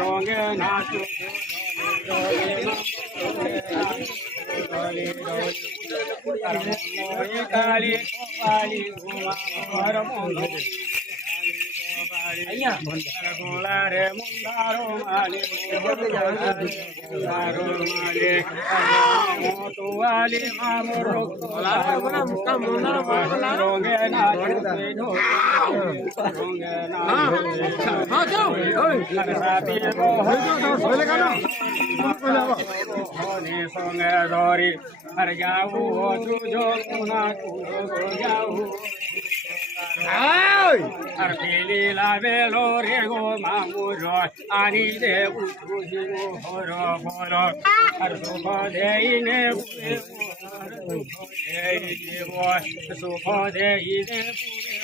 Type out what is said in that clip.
রঙে নাচু কালী কপালী গোলারে মুন্দারো মালি মতুয়ালি মামুর রঙে না সঙ্গে ধরি আর যাও তুজো পুনা তুজো যাও আর পেলি লাভে রে গো মামুর আনি দে উঠুজি হর হর আর সুখ দেই নে সুখ দেই জীব সুখ দেই নে পুরে